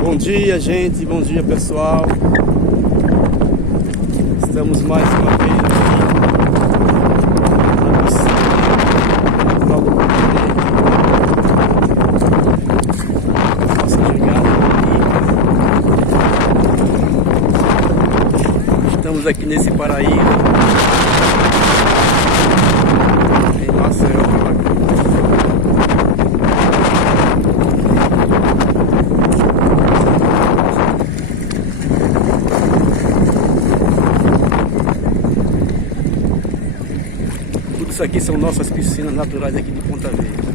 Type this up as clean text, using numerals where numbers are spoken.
Bom dia, gente, bom dia, pessoal. Estamos mais uma vez na piscina natural do Paraíba. Nossa chegada aqui. Estamos aqui nesse Paraíba, em Maceió, Alagoas. Tudo isso aqui são nossas piscinas naturais aqui de Ponta Verde.